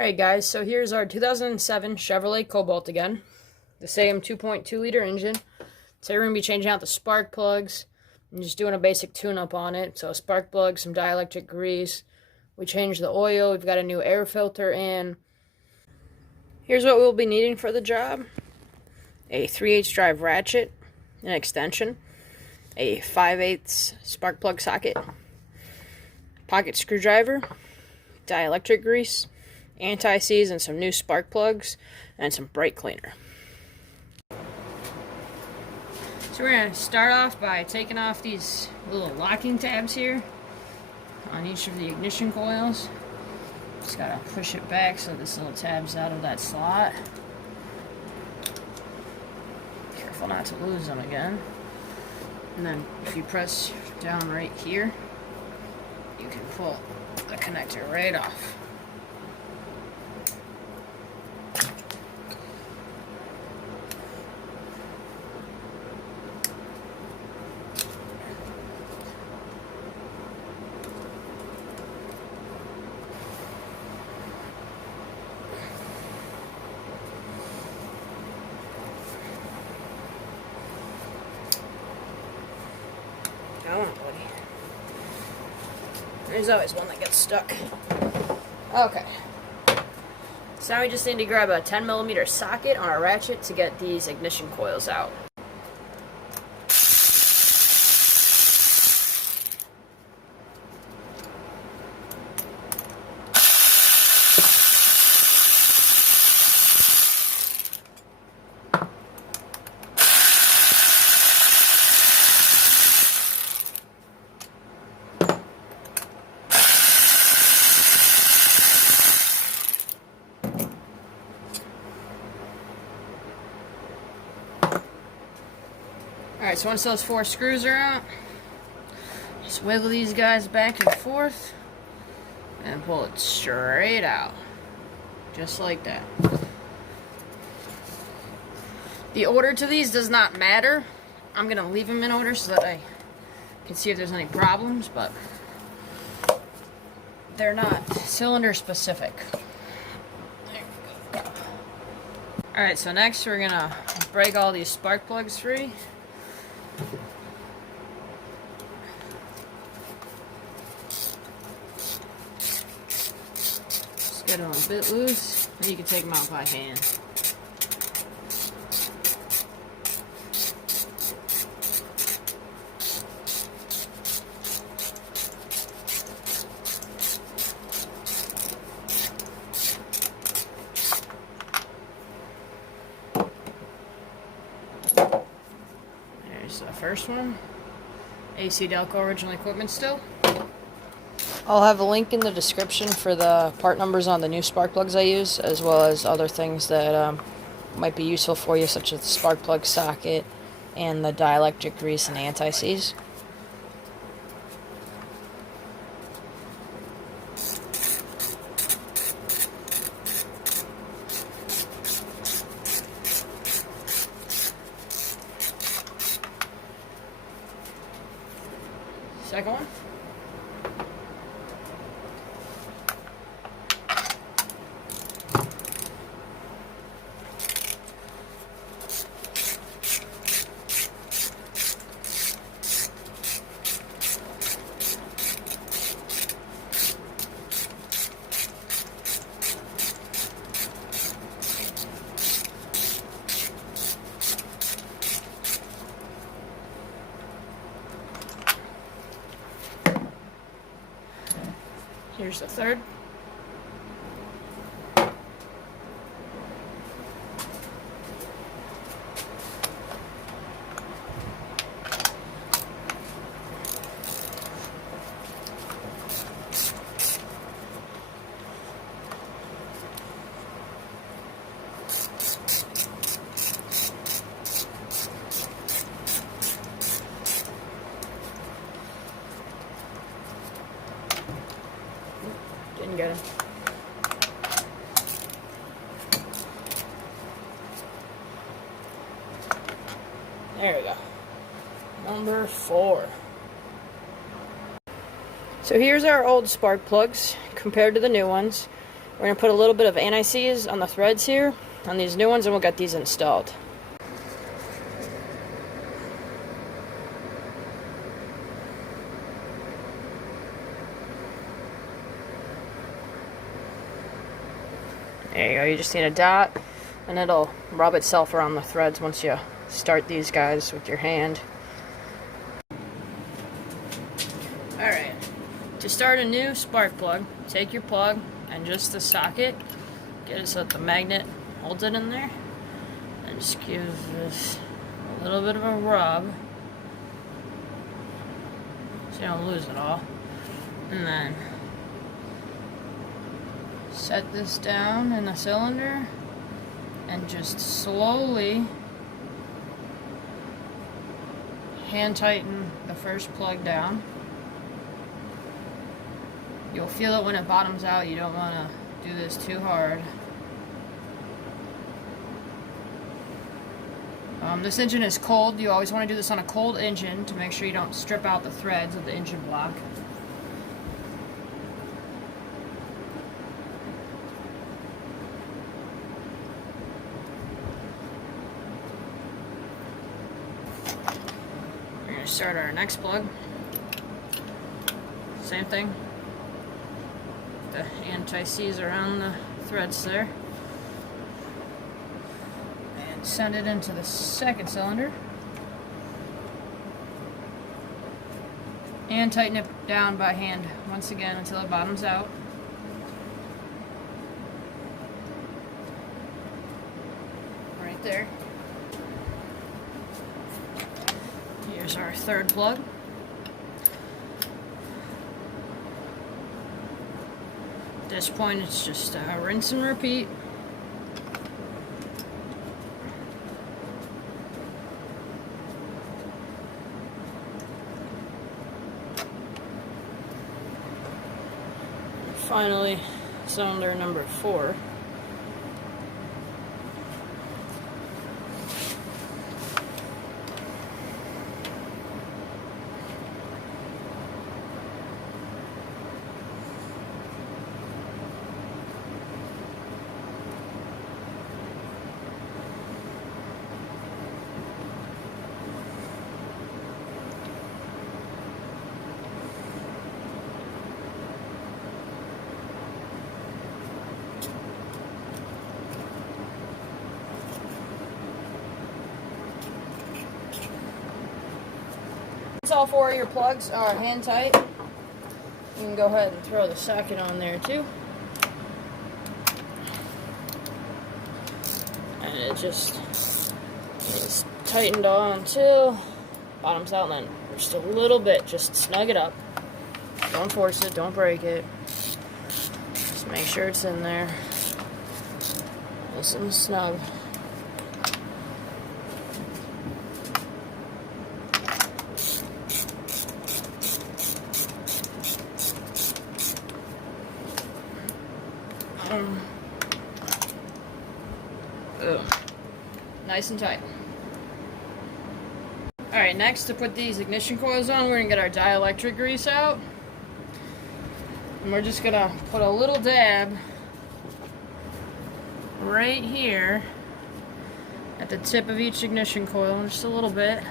Alright guys, so here's our 2007 Chevrolet Cobalt again. The same 2.2 liter engine. Today we're going to be changing out the spark plugs and just doing a basic tune-up on it. So spark plugs, some dielectric grease. We changed the oil, we've got a new air filter in. Here's what we'll be needing for the job. A 3/8 drive ratchet, an extension, a 5/8 spark plug socket, pocket screwdriver, dielectric grease, anti-seize, and some new spark plugs, and some brake cleaner. So we're going to start off by taking off these little locking tabs here on each of the ignition coils. Just got to push it back so this little tab's out of that slot. Careful not to lose them again. And then if you press down right here, you can pull the connector right off. Come on, buddy. There's always one that gets stuck. Okay. So now we just need to grab a 10mm socket on our ratchet to get these ignition coils out. Alright, so once those 4 screws are out, just wiggle these guys back and forth and pull it straight out. Just like that. The order to these does not matter. I'm going to leave them in order so that I can see if there's any problems, but they're not cylinder specific. There we go. Alright, so next we're going to break all these spark plugs free. Just get them a bit loose, and you can take them out by hand. There's the first one. AC Delco original equipment still. I'll have a link in the description for the part numbers on the new spark plugs I use, as well as other things that might be useful for you, such as the spark plug socket and the dielectric grease and anti-seize. Second one. Here's the third. Didn't get it. There we go. Number 4. So here's our old spark plugs compared to the new ones. We're going to put a little bit of anti-seize on the threads here, on these new ones, and we'll get these installed. There you go, you just need a dot, and it'll rub itself around the threads once you start these guys with your hand. Alright, to start a new spark plug, take your plug and just the socket, get it so that the magnet holds it in there, and just give this a little bit of a rub so you don't lose it all. And then set this down in a cylinder and just slowly hand tighten the first plug down. You'll feel it when it bottoms out. You don't want to do this too hard. This engine is cold. You always want to do this on a cold engine to make sure you don't strip out the threads of the engine block. We're going to start our next plug. Same thing. The anti-seize around the threads there. And send it into the second cylinder. And tighten it down by hand once again until it bottoms out. Right there. Here's our third plug. At this point, it's just rinse and repeat. And finally, cylinder number 4. Once all 4 of your plugs are hand tight, you can go ahead and throw the socket on there too. And it just is tightened on until bottoms out, and then just a little bit, just snug it up. Don't force it, don't break it. Just make sure it's in there. Nice and snug. Nice and tight. Alright, next to put these ignition coils on, we're going to get our dielectric grease out. And we're just going to put a little dab right here at the tip of each ignition coil, just a little bit,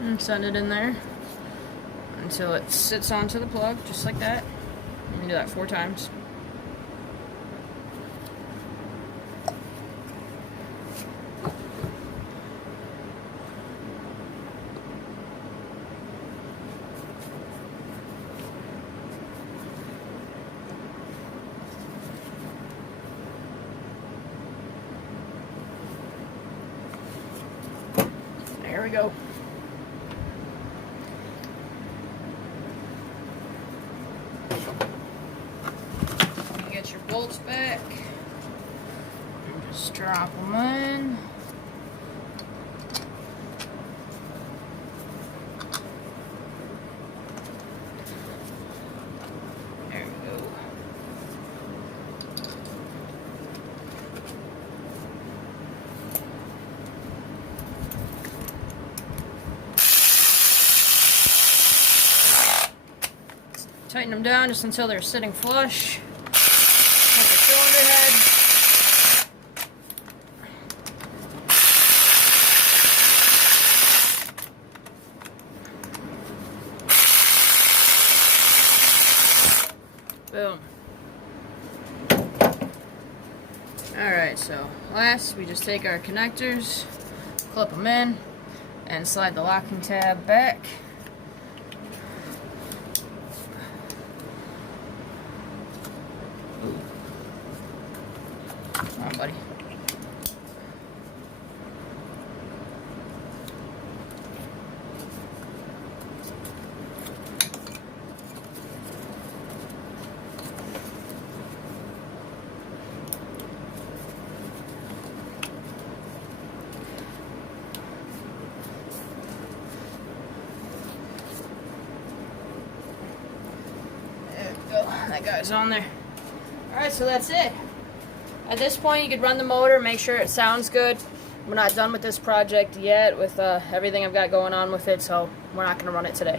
and send it in there until it sits onto the plug, just like that. You can do that 4 times. There we go. You get your bolts back. And just drop them in. There we go. Tighten them down just until they're sitting flush. Like a Alright, so last we just take our connectors, clip them in, and slide the locking tab back. Ooh. Come on, buddy. That guy's on there. Alright, so that's it. At this point, you could run the motor, make sure it sounds good. We're not done with this project yet with everything I've got going on with it, so we're not going to run it today.